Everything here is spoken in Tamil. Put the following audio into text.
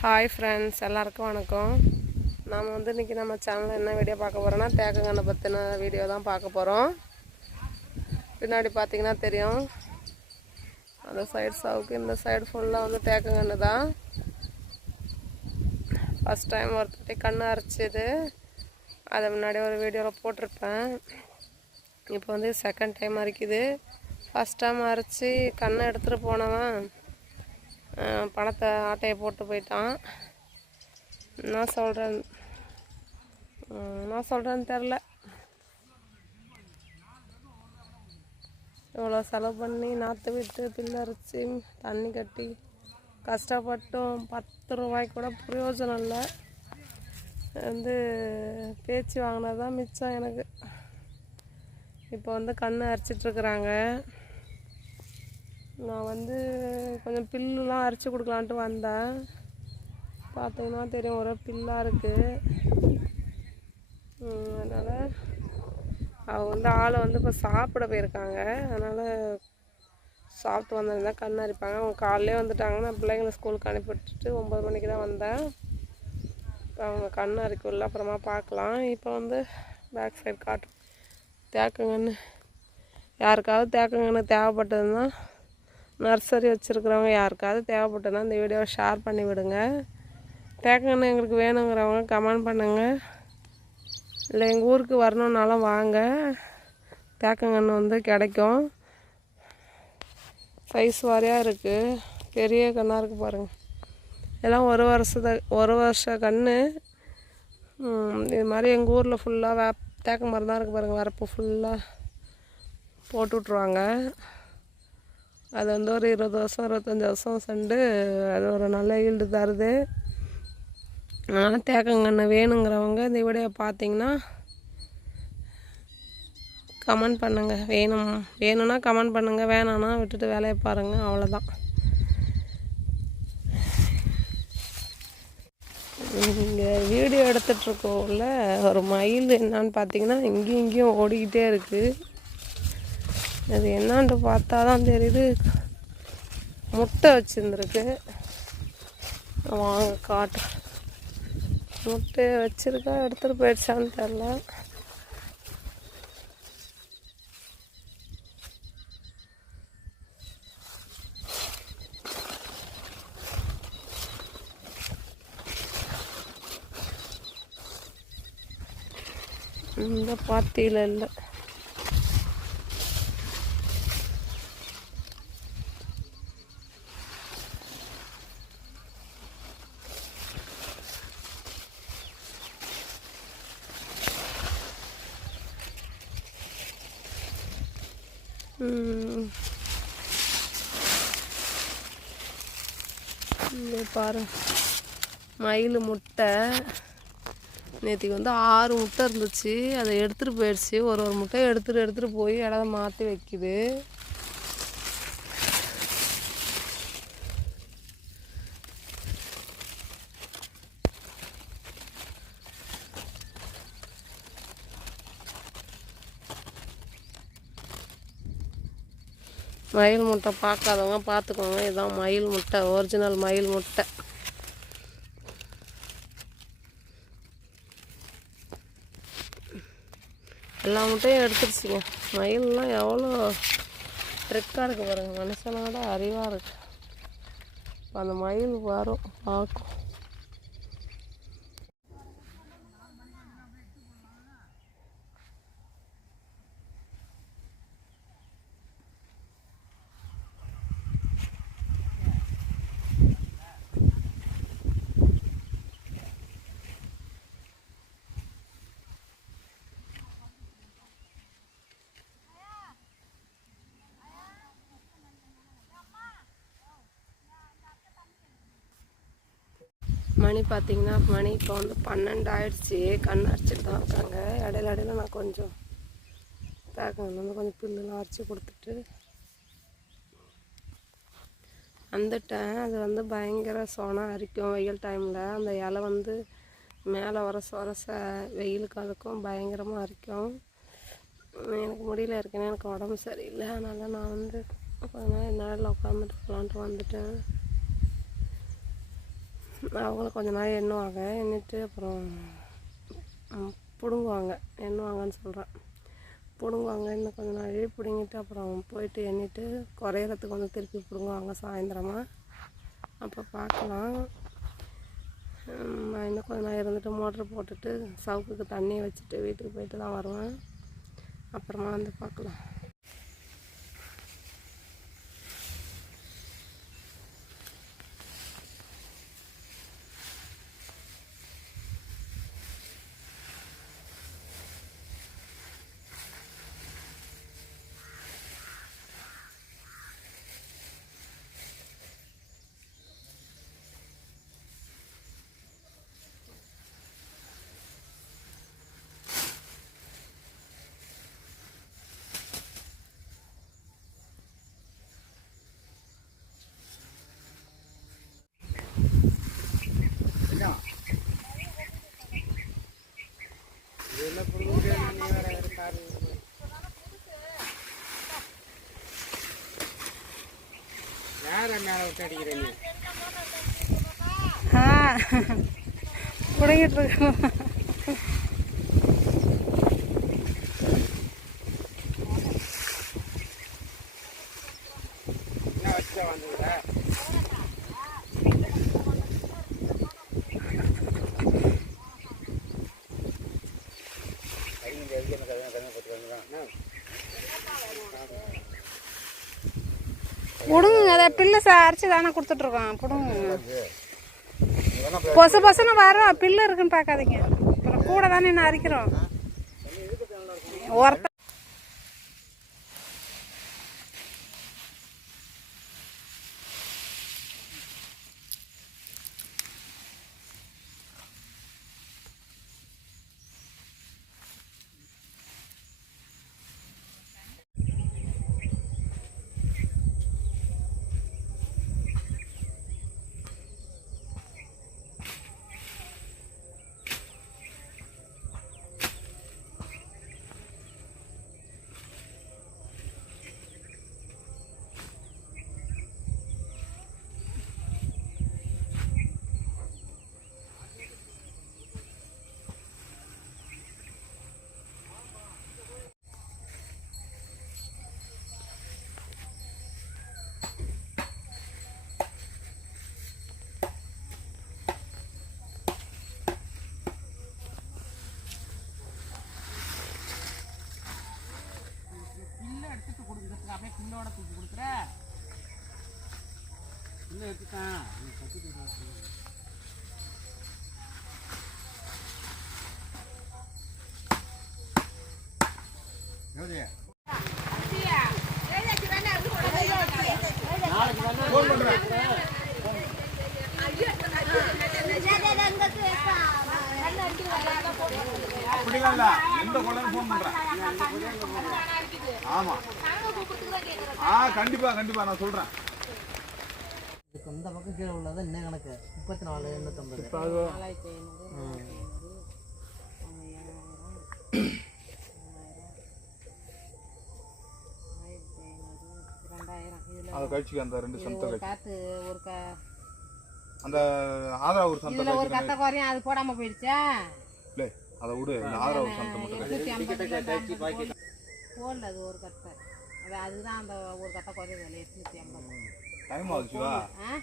ஹாய் ஃப்ரெண்ட்ஸ் எல்லாருக்கும் வணக்கம். நாம் வந்து இன்றைக்கி நம்ம சேனலில் என்ன வீடியோ பார்க்க போகிறோன்னா தேக்கங்கண்ணை பற்றின வீடியோ தான் பார்க்க போகிறோம் பின்னாடி பார்த்தீங்கன்னா தெரியும். அந்த சைடு சவுக்கு இந்த சைடு ஃபுல்லாக வந்து தேக்கங்கன்று தான். ஃபஸ்ட் டைம் ஒருத்தட்டி கண் அரைச்சிது. அதை முன்னாடி ஒரு வீடியோவில் போட்டிருப்பேன். இப்போ வந்து செகண்ட் டைம் அரைக்குது. ஃபஸ்ட் டைம் அரைச்சி கண்ணை எடுத்துகிட்டு போனவன். பணத்தை ஆட்டையை போட்டு போயிட்டான். நான் சொல்கிறேன் நான் சொல்கிறேன்னு தெரில இவ்வளோ செலவு பண்ணி நாற்று விட்டு பில்லரிச்சு அரைச்சி தண்ணி கட்டி கஷ்டப்பட்டும் பத்து ரூபாய்க்கு கூட பிரயோஜனம் இல்லை. வந்து பேச்சு வாங்கினது தான் மிச்சம் எனக்கு. இப்போ வந்து கண் அரிச்சிட்ருக்குறாங்க நான் வந்து கொஞ்சம் பில்லுலாம் அரைச்சி கொடுக்கலான்ட்டு வந்தேன். பார்த்தீங்கன்னா தெரியும் ஒரே பில்லாக இருக்குது அதனால் அவங்க வந்து ஆளை வந்து இப்போ சாப்பிட போயிருக்காங்க. அதனால் சாப்பிட்டு வந்திருந்தா கண் அரிப்பாங்க. அவங்க காலையிலே வந்துட்டாங்க நான் பிள்ளைங்களை ஸ்கூலுக்கு அனுப்பி விட்டுட்டு ஒம்பது மணிக்கு தான் வந்தேன். இப்போ அவங்க கண் அரிக்கல அப்புறமா பார்க்கலாம். இப்போ வந்து பேக் சைடு காட்டு தேக்கங்கன்னு யாருக்காவது தேக்கங்கன்னு தேவைப்பட்டதுன்னா நர்சரி வச்சுருக்கிறவங்க யாருக்காவது தேவைப்பட்டதுன்னா இந்த வீடியோவை ஷேர் பண்ணி விடுங்க. தேக்கங்கன்று எங்களுக்கு வேணுங்கிறவங்க கமெண்ட் பண்ணுங்கள் இல்லை எங்கள் ஊருக்கு வரணுன்னாலும் வாங்க. தேக்கங்கன்று வந்து கிடைக்கும். சைஸ் வாரியாக இருக்குது பெரிய கண்ணாக இருக்குது பாருங்கள் எல்லாம் ஒரு வருஷத்தை ஒரு வருஷ கன்று இது மாதிரி எங்கள் ஊரில் ஃபுல்லாக வே தேக்க மரம் தான் இருக்குது பாருங்கள் வரப்பு ஃபுல்லாக போட்டு விட்ருவாங்க அது வந்து ஒரு இருபது வருஷம் இருபத்தஞ்சி வருஷம் செண்டு அது ஒரு நல்ல ஈல்டு தருது. அதனால் தேக்கங்கன்று வேணுங்கிறவங்க இந்த வீடியோ பார்த்தீங்கன்னா கமெண்ட் பண்ணுங்கள் வேணும் வேணும்னா கமெண்ட் பண்ணுங்கள் வேணான்னா விட்டுட்டு வேலையை பாருங்கள் அவ்வளோதான் இங்கே வீடியோ எடுத்துகிட்ருக்கோம்ல ஒரு மயில் என்னான்னு பார்த்தீங்கன்னா இங்கேயும் இங்கேயும் ஓடிக்கிட்டே இருக்குது அது என்னான்ட்டு பார்த்தா தான் தெரியுது. முட்டை வச்சுருந்துருக்கு. வாங்க காட்டு. முட்டையை வச்சுருக்கா எடுத்துகிட்டு போயிடுச்சான்னு தெரில இந்த பாத்தியில் இல்லை. பாரு. மயில் முட்டை. நேற்றுக்கு வந்து ஆறு முட்டை இருந்துச்சு. அதை எடுத்துகிட்டு போயிடுச்சு. ஒரு ஒரு முட்டை எடுத்துகிட்டு எடுத்துகிட்டு போய் இடத்த மாற்றி வைக்குது. மயில் முட்டை பார்க்காதவங்க பார்த்துக்கோங்க. இதுதான் மயில் முட்டை ஒரிஜினல் மயில் முட்டை. எல்லா முட்டையும் எடுத்துருச்சுங்க. மயிலெலாம் எவ்வளோ ட்ரிக்காக இருக்குது பாருங்கள் மனுஷனோட அறிவாக இருக்குது அந்த மயில் வரும் பார்க்கும். மணி பார்த்தீங்கன்னா மணி இப்போ வந்து பன்னெண்டு ஆயிடுச்சு கண் அரைச்சிட்டு தான் இருக்காங்க. இடையில இடையில நான் கொஞ்சம் பேக்கங்க வந்து கொஞ்சம் புல்லுலாம் அரைச்சி கொடுத்துட்டு வந்துட்டேன். அது வந்து பயங்கர சொனம் அரிக்கும் வெயில் டைமில் அந்த இலை வந்து மேலே வர சொரச வெயிலுக்கு அதுக்கும் பயங்கரமாக அரிக்கும். எனக்கு முடியல இருக்கேன்னா எனக்கு உடம்பு சரியில்லை. அதனால் நான் வந்து கொஞ்ச நேரம் என்னால் உட்காந்துட்டு போகலான்ட்டு வந்துட்டேன். அவங்களும் கொஞ்ச நாள் எண்ணுவாங்க. எண்ணிட்டு அப்புறம் பிடுங்குவாங்க. எண்ணுவாங்கன்னு சொல்கிறேன் பிடுங்குவாங்க. இன்னும் கொஞ்ச நாள் பிடுங்கிட்டு அப்புறம் போயிட்டு எண்ணிட்டு குறையிறதுக்கு வந்து திருப்பி பிடுங்குவாங்க சாயந்தரமாக அப்போ பார்க்கலாம் நான் இன்னும் கொஞ்ச நாள் இருந்துட்டு மோட்ரு போட்டுட்டு சவுக்குக்கு தண்ணி வச்சுட்டு வீட்டுக்கு போயிட்டு தான் வருவேன். அப்புறமா வந்து பார்க்கலாம் விட்டு அடிக்கிறீங்க ஆ பிடுங்கிட்டு இருக்கோம் என்ன? வச்சுட்டா பிடுங்குங்க. அதை பில்லு அரைச்சி தானே கொடுத்துட்ருக்கோம். பிடுங்குங்க. பொசு பொசுன்னு வரோம் பில்லு இருக்குன்னு பார்க்காதீங்க அப்புறம் கூட தானே என்ன அரைக்கிறோம். ஒருத்த பில்ல எடுத்துட்டு பில்லோட தூக்கி கொடுக்குற பில்ல எடுத்துட்டான். அப்படிலாம் இல்ல எந்த கொள்ளன்னு ஃபோன் பண்றேன் ஆமா ஆ கண்டிப்பா கண்டிப்பா நான் சொல்றேன். இதுக்கு இந்த பக்கம் கீழே உள்ளது என்ன கணக்கு? முப்பத்தி நாலு எண்ணூத்தம்பது அதை கழிச்சுக்க அந்த ரெண்டு ஒரு கழிச்சு. ஒரு க அந்த ஆதரவு ஒரு இதில் ஒரு கத்தை குறையும் அது போடாமல் போயிடுச்சா? இல்லை அதை விடு இந்த ஆதரவு சனத்தை மட்டும் போடல அது ஒரு கத்தை அதுதான் அந்த ஒரு கத்தை குறையுது எட்நூற்றி ஐம்பது. டைம் ஆகுது சிவா. ஆ?